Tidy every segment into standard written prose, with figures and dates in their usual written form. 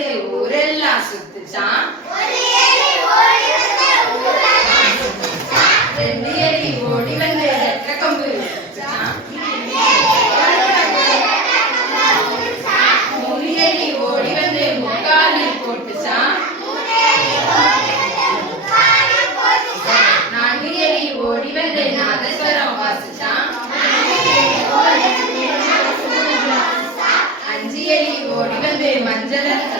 வந்து ஊரெல்லாம் சுத்துச்சான். 2 எலி ஓடி வந்து ரெக்க கொம்பு வச்சுச்சான். 3 எலி ஓடி வந்து முக்காலி போட்டுச்சான். 4 எலி ஓடி வந்து நாதஸ்வரம் வாசிச்சான். 5 எலி ஓடி வந்து மஞ்சள் அரைச்சான்.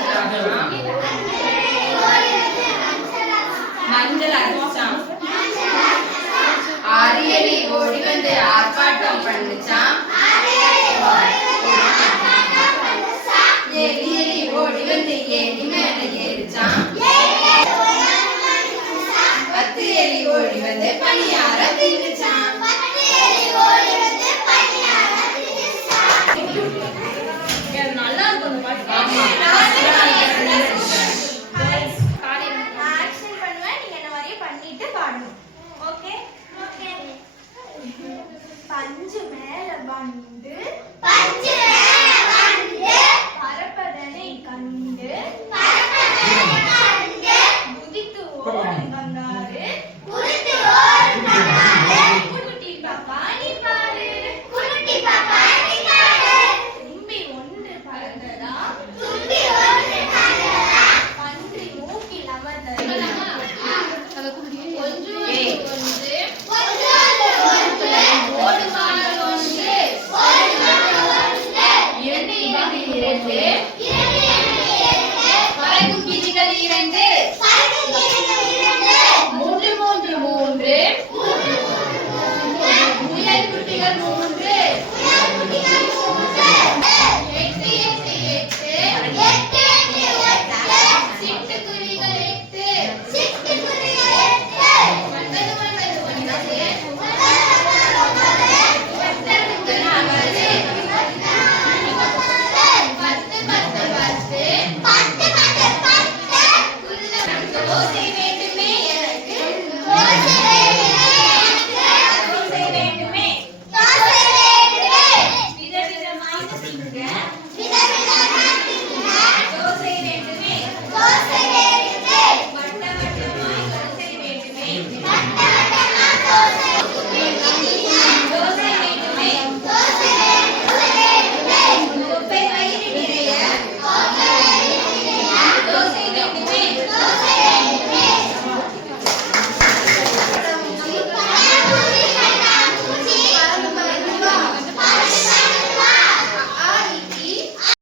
6 எலி ஓடி வந்து ஆர்ப்பாட்டம் பண்ணுச்சான். 7 எலி ஓடி வந்து ஏடி மேல ஏறிச்சான். 10 எலி ஓடி வந்து பணியாரம் தின்னுச்சான். நல்லா இருக்கும் அந்த பாட்டு. ஆக்ஷன் பண்ணுவேன், நீங்க என்ன மாதிரியே பண்ணிட்டு பாடணும். ஓகே? பஞ்சு மேல வந்து பறப்பதனை கண்டு குதித்து ஓடும் வந்தாரு. குருட்டி பாப்பா நீ பாரு. தும்பி ஒன்று பறந்ததா பன்றி மூக்கில் அமர்ந்தது. பறக்கும் கிளிகள் 2 3 முயல் குட்டிகள் 3 சிட்டுக்குருவிகள் 8 விதவிதமாய்